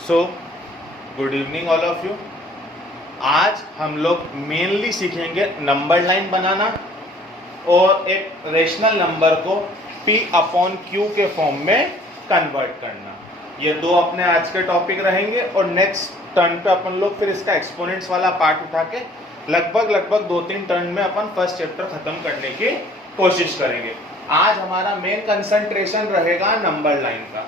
So good evening all of you. आज हम लोग मेनली सीखेंगे नंबर लाइन बनाना और एक रेशनल नंबर को P अपॉन Q के फॉर्म में कन्वर्ट करना। ये दो अपने आज के टॉपिक रहेंगे और नेक्स्ट टर्न पे अपन लोग फिर इसका एक्सपोनेंट्स वाला पार्ट उठा के लगभग 2-3 टर्न में अपन फर्स्ट चैप्टर खत्म करने की कोशिश करेंगे। आज हमारा मेन कंसंट्रेशन रहेगा नंबर लाइन का।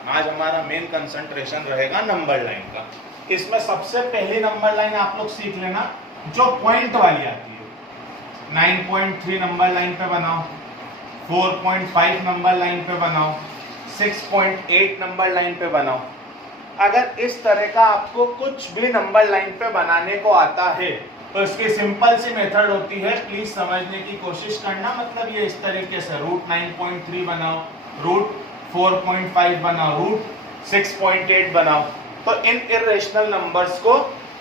नंबर लाइन का। इसमें सबसे पहली नंबर लाइन आप लोग सीख लेना जो पॉइंट वाली आती है। 9.3 नंबर लाइन पे बनाओ, 4.5 नंबर लाइन पे बनाओ, 6.8 नंबर लाइन पे बनाओ। अगर इस तरह का आपको कुछ भी नंबर लाइन पे बनाने को आता है तो इसकी सिंपल सी मेथड होती है, प्लीज समझने की कोशिश करना। मतलब ये इस तरीके से रूट 9.3 बनाओ, रूट 4.5 बनाओ, रूट 6.8 बनाओ। तो इन इर्रेशनल नंबर्स को,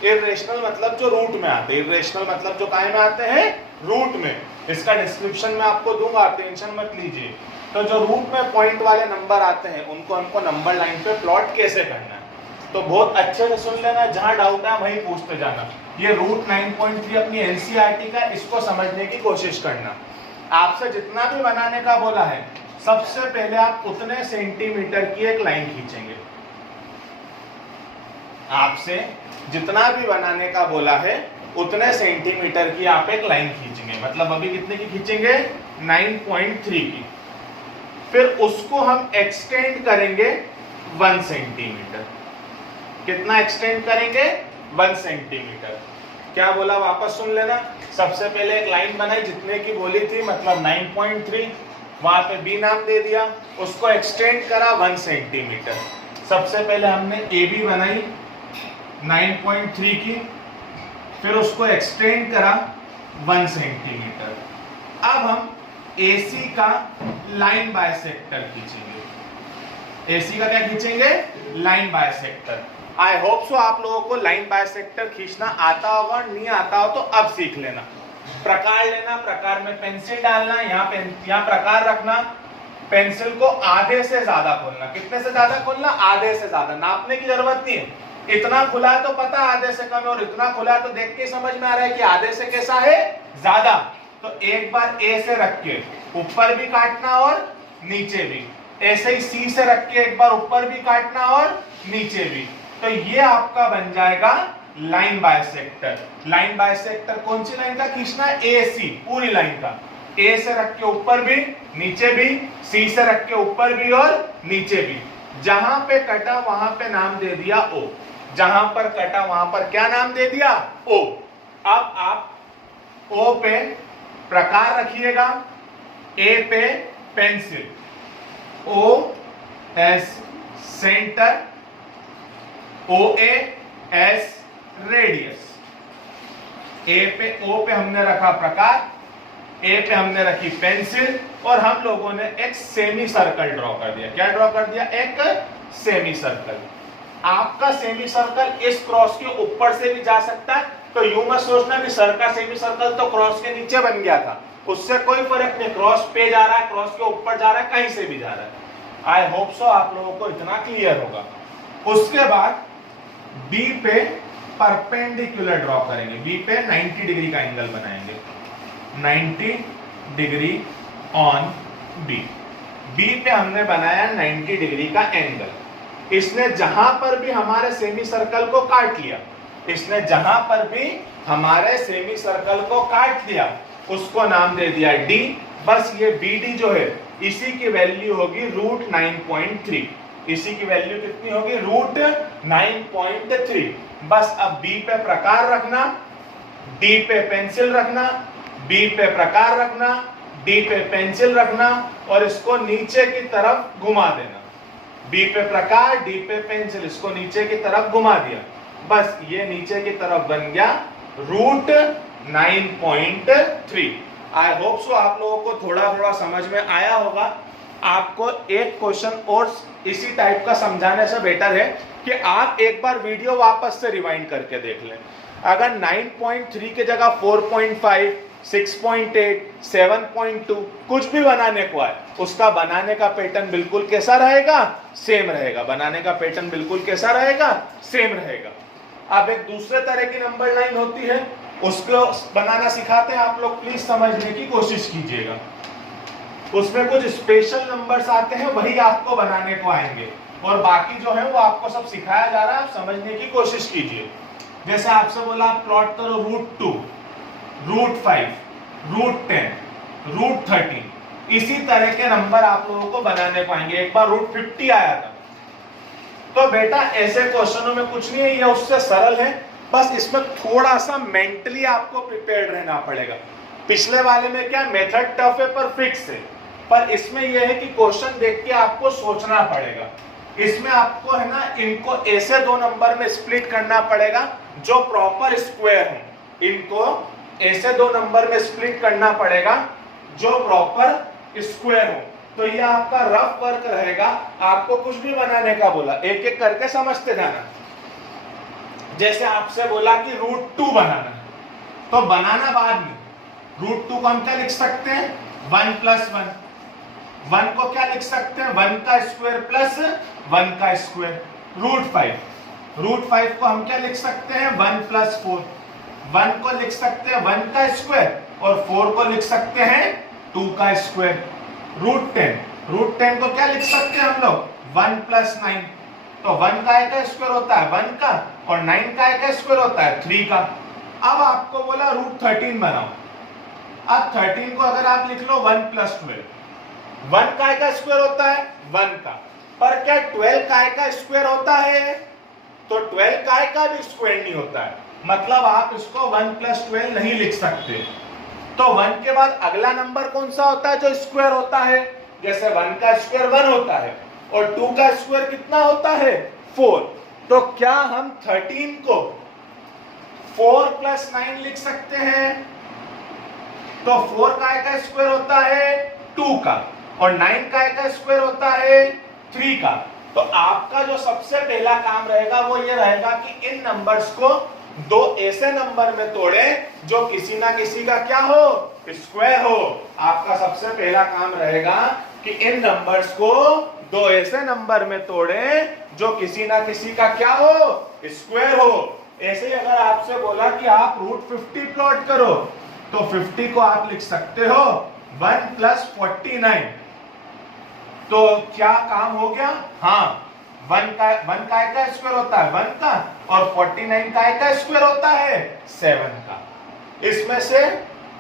इर्रेशनल मतलब जो रूट में आते हैं, इर्रेशनल मतलब जो काय में आते हैं, रूट में। इसका डिस्क्रिप्शन में आपको दूंगा, आप टेंशन मत लीजिए। तो जो रूट में पॉइंट वाले नंबर आते हैं उनको हमको नंबर लाइन पे प्लॉट कैसे करना है तो बहुत अच्छे से सुन लेना, जहां डाउट है वहीं पूछते जाना। ये रूट 9.3 अपनी एनसीईआरटी का, इसको समझने की कोशिश करना। आपसे जितना भी बनाने का बोला है सबसे पहले आप उतने सेंटीमीटर की एक लाइन खींचेंगे। आपसे जितना भी बनाने का बोला है उतने सेंटीमीटर की आप एक लाइन खींचेंगे। मतलब अभी कितने की खींचेंगे? 9.3 की। फिर उसको हम एक्सटेंड करेंगे 1 सेंटीमीटर। कितना एक्सटेंड करेंगे? 1 सेंटीमीटर। क्या बोला वापस सुन लेना। सबसे पहले एक लाइन बनाई जितने की बोली थी, मतलब 9.3, वहां पे बी नाम दे दिया, उसको एक्सटेंड करा 1 सेंटीमीटर। सबसे पहले हमने ए बी बनाई 9.3 की, फिर उसको एक्सटेंड करा 1 सेंटीमीटर। अब हम AC का लाइन बायसेक्टर खींचेंगे। AC का क्या खींचेंगे? Line bisector. I hope so आप लोगों को लाइन बायसेक्टर खींचना आता होगा, नहीं आता हो तो अब सीख लेना। प्रकार लेना, प्रकार में पेंसिल डालना, यहाँ प्रकार रखना, पेंसिल को आधे से ज्यादा खोलना। कितने से ज्यादा खोलना? आधे से ज्यादा। नापने की जरूरत नहीं है। इतना खुला है तो पता आधे से कम है, और इतना खुला है तो देख के समझ में आ रहा है कि आधे से कैसा है? ज्यादा। तो एक बार ए से रख के ऊपर भी काटना और नीचे भी, ऐसे ही सी से रख के एक बार ऊपर भी काटना और नीचे भी। तो ये आपका बन जाएगा लाइन बायसेक्टर। लाइन बायसेक्टर कौन सी लाइन का खींचना है? ए सी, पूरी लाइन का। ए से रख के ऊपर भी, नीचे भी, सी से रख के ऊपर भी और नीचे भी। जहां पे कटा वहां पे नाम दे दिया ओ। जहां पर कटा वहां पर क्या नाम दे दिया? ओ। अब आप ओ पे प्रकार रखिएगा, ए पे pencil, O as centre, O A as radius. O पे हमने रखा प्रकार, ए पे हमने रखी पेंसिल, और हम लोगों ने एक सेमी सर्कल ड्रॉ कर दिया। क्या ड्रॉ कर दिया? एक सेमी सर्कल। आपका सेमी सर्कल इस क्रॉस के ऊपर से भी जा सकता है, तो यूं मत सोचना कि सर का सेमी सर्कल तो क्रॉस के नीचे बन गया था, उससे कोई फर्क नहीं। क्रॉस पे जा रहा है, क्रॉस के ऊपर जा रहा है, कहीं से भी जा रहा है। आई होप सो आप लोगों को इतना क्लियर होगा। उसके बाद बी पे परपेंडिकुलर ड्रॉ करेंगे। बी पे 90 डिग्री का एंगल बनाएंगे। 90 डिग्री ऑन बी। बी पे हमने बनाया 90 डिग्री का एंगल। इसने जहां पर भी हमारे सेमी सर्कल को काट लिया, उसको नाम दे दिया डी। बस ये BD जो है इसी की वैल्यू होगी रूट 9.3। इसी की वैल्यू कितनी होगी? रूट 9.3। बस अब बी पे प्रकार रखना, डी पे पेंसिल रखना, बी पे प्रकार रखना, डी पे पेंसिल रखना, और इसको नीचे की तरफ घुमा देना। बी पे प्रकार, डी पे पेंसिल, इसको नीचे की तरफ घुमा दिया। बस ये नीचे की तरफ बन गया रूट 9.3। आई होप सो आप लोगों को थोड़ा समझ में आया होगा। आपको एक क्वेश्चन और इसी टाइप का समझाने से बेटर है कि आप एक बार वीडियो वापस से रिवाइंड करके देख लें। अगर 9.3 की जगह 4.5 6.8, 7.2 कुछ भी बनाने को आए, उसका बनाने का पैटर्न बिल्कुल कैसा रहेगा, सेम रहेगा। बनाने का पैटर्न बिल्कुल कैसा रहेगा, सेम रहेगा। अब एक दूसरे तरह की नंबर लाइन होती है, उसको बनाना सिखाते हैं, आप लोग प्लीज समझने की कोशिश कीजिएगा। उसमें कुछ स्पेशल नंबर्स आते हैं, वही आपको बनाने को आएंगे, और बाकी जो है वो आपको सब सिखाया जा रहा है, आप समझने की कोशिश कीजिए। जैसे आपसे बोला आप प्लॉट करो √2, √5, √10, √13, इसी तरह के नंबर आप लोगों को बनाने को आएंगे। एक बार √50 आया था, तो बेटा ऐसे क्वेश्चनों में कुछ नहीं है, ये उससे सरल है, बस इसमें थोड़ा सा मेंटली आपको प्रिपेयर्ड रहना पड़ेगा। पिछले वाले में क्या मेथड टफ है पर फिक्स है, पर इसमें यह है कि क्वेश्चन देख के आपको सोचना पड़ेगा। इसमें आपको है ना, इनको ऐसे दो नंबर में स्प्लिट करना पड़ेगा जो प्रॉपर स्क्वायर हो। इनको ऐसे दो नंबर में स्प्लिट करना पड़ेगा जो प्रॉपर स्क्वायर हो। तो ये आपका रफ वर्क रहेगा, आपको कुछ भी बनाने का बोला, एक एक करके समझते जाना। जैसे आपसे बोला कि √2 बनाना, तो बनाना बाद में। √2 को हम क्या लिख सकते हैं, 1 + 1। 1 को क्या लिख सकते हैं, 1 का स्क्वायर प्लस 1 का स्क्वायर। √5 को हम क्या लिख सकते हैं, 1 + 4। 1 को लिख सकते हैं 1 का स्क्वायर, और 4 को लिख सकते हैं 2 का स्क्वायर। √10 को क्या लिख सकते हैं हम लोग, 1 + 9। तो 1 का स्क्वायर होता है 1 का, और 9 का स्क्वायर होता है 3 का। अब आपको बोला √13 बनाओ। अब 13 को अगर आप लिख लो 1 + 12, 1 का स्क्वायर होता है 1 का, पर क्या 12 का स्क्वायर होता है, तो 12 का भी स्क्वायर नहीं होता है, मतलब आप इसको 1 + 12 नहीं लिख सकते। तो 1 के बाद अगला नंबर कौन सा होता है जो स्क्वायर होता है, जैसे 1 का स्क्वायर 1 होता है, और 2 का स्क्वायर कितना होता है, 4। तो क्या हम 13 को 4 + 9 लिख सकते हैं, तो 4 का स्क्वायर होता है 2 का, और 9 का स्क्वायर होता है 3 का। तो आपका जो सबसे पहला काम रहेगा वो ये रहेगा कि इन नंबर्स को दो ऐसे नंबर में तोड़े जो किसी ना किसी का क्या हो, स्क्वायर हो। आपका सबसे पहला काम रहेगा कि इन नंबर्स को दो ऐसे नंबर में तोड़े जो किसी ना किसी का क्या हो, स्क्वायर हो। ऐसे ही अगर आपसे बोला कि आप √50 प्लॉट करो, तो 50 को आप लिख सकते हो 1 + 49। तो क्या काम हो गया, हाँ 1 का स्क्वायर होता है 1 का, और 49 का स्क्वायर होता है 7 का। इसमें से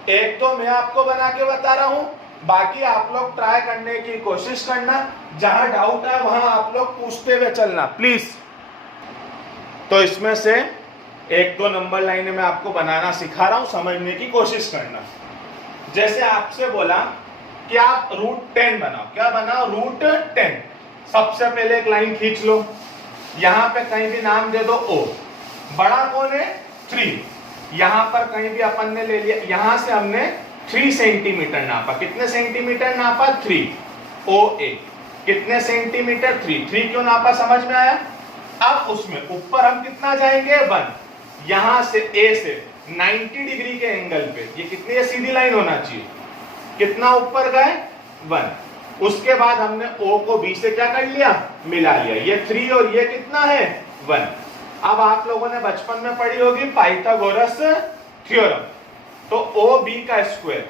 एक तो मैं आपको बना के बता रहा हूं, बाकी आप लोग ट्राई करने की कोशिश करना, जहां डाउट है वहां आप लोग पूछते हुए चलना प्लीज। तो इसमें से एक दो नंबर लाइनें मैं आपको बनाना सिखा रहा हूं, समझने की कोशिश करना। जैसे आपसे बोला कि आप √10 बनाओ, क्या बनाओ, √10। सबसे पहले एक लाइन खींच लो, यहां पे कहीं भी नाम दे दो O। बड़ा कौन है, 3। यहां पर कहीं भी अपन ने ले लिया, यहां से हमने 3 सेंटीमीटर नापा। कितने सेंटीमीटर नापा, 3। OA कितने सेंटीमीटर, 3 क्यों नापा, समझ में आया। अब उसमें ऊपर हम कितना जाएंगे, 1। यहां से A से 90 डिग्री के एंगल पे, ये कितनी सीधी लाइन होना चाहिए, कितना ऊपर गए, 1। उसके बाद हमने O को B से क्या कर लिया, मिला लिया। ये 3 और ये कितना है, 1। अब आप लोगों ने बचपन में पढ़ी होगी पाइथागोरस थ्योरम। तो OB का स्क्वायर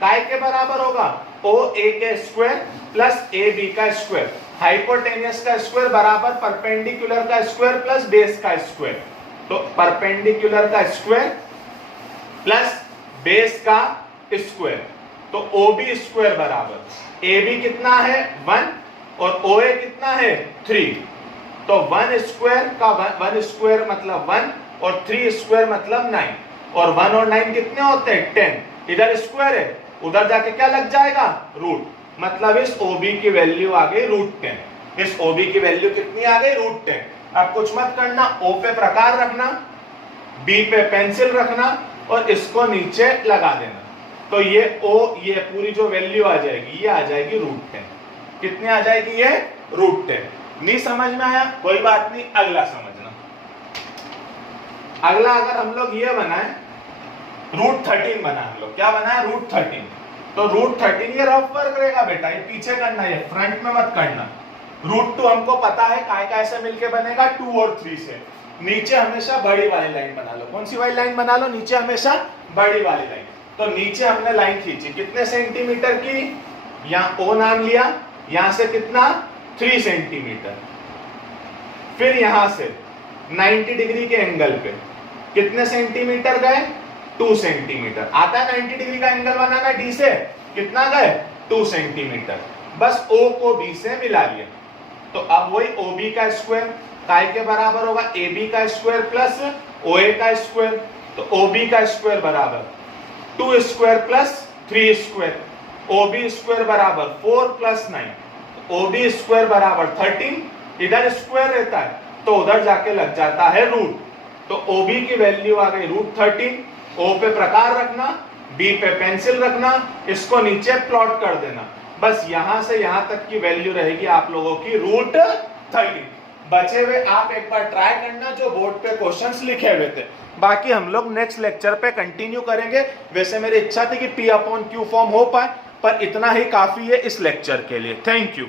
काय के बराबर होगा, OA के स्क्वायर प्लस AB का स्क्वायर। हाइपोटेनियस का स्क्वायर बराबर परपेंडिकुलर का स्क्वायर प्लस बेस का स्क्वायर। तो परपेंडिकुलर का स्क्वायर प्लस बेस का स्क्वायर, तो OB स्क्वायर बराबर AB कितना है, 1, और OA कितना है, 3। तो 1 स्क्वायर का 1 स्क्वायर मतलब 1, और 3 स्क्वायर मतलब 9, और 1 और 9 कितने होते हैं, 10। इधर स्क्वायर है, उधर जाके क्या लग जाएगा, रूट। मतलब इस OB की वैल्यू आ गई √10। इस OB की वैल्यू कितनी आ गई, √10। अब कुछ मत करना, O पे प्रकार रखना, B पे पेंसिल रखना, और इसको नीचे लगा देना। तो ये O, ये पूरी जो वैल्यू आ जाएगी, ये आ जाएगी √10। कितनी आ जाएगी, ये √10। नहीं समझ में आया, कोई बात नहीं, अगला समझना। अगला अगर हम लोग ये बनाए रूट 13 बना हम लोग, क्या बना है रूट 13। तो रूट 13 ये रफ वर्क रहेगा बेटा, ये पीछे करना है, फ्रंट में मत करना। रूट 2 हमको पता है काय काय से मिलके बनेगा 2 और 3 से। नीचे हमेशा बड़ी वाली लाइन बना लो, कौन सी वाली लाइन बना लो, नीचे हमेशा बड़ी वाली लाइन। तो नीचे हमने लाइन खींची कितने सेंटीमीटर की, यहाँ ओ नाम लिया, यहां से कितना 3 सेंटीमीटर। फिर यहां से 90 डिग्री के एंगल पे कितने सेंटीमीटर गए 2 सेंटीमीटर। आता है 90 डिग्री का एंगल बनाना डी से, कितना गए 2 सेंटीमीटर। बस ओ को बी से मिला लिया। तो अब वही ओ बी का स्क्वायर काय के बराबर होगा, ए बी का स्क्वायर प्लस ओ ए का स्क्वायर। तो ओ बी का स्क्वायर बराबर 2 square plus 3 square, O B square बराबर 4 प्लस 9, ओ बी स्क्वायर बराबर 13। इधर स्क्वायर रहता है तो उधर जाके लग जाता है रूट। तो ओ बी की वैल्यू आ गई रूट 13। ओ पे प्रकार रखना, बी पे पेंसिल रखना, इसको नीचे प्लॉट कर देना। बस यहां से यहां तक की वैल्यू रहेगी आप लोगों की रूट 13। बचे हुए आप एक बार ट्राई करना जो बोर्ड पे क्वेश्चंस लिखे हुए थे, बाकी हम लोग नेक्स्ट लेक्चर पे कंटिन्यू करेंगे। वैसे मेरी इच्छा थी कि P/Q फॉर्म हो पाए, पर इतना ही काफी है इस लेक्चर के लिए। Thank you.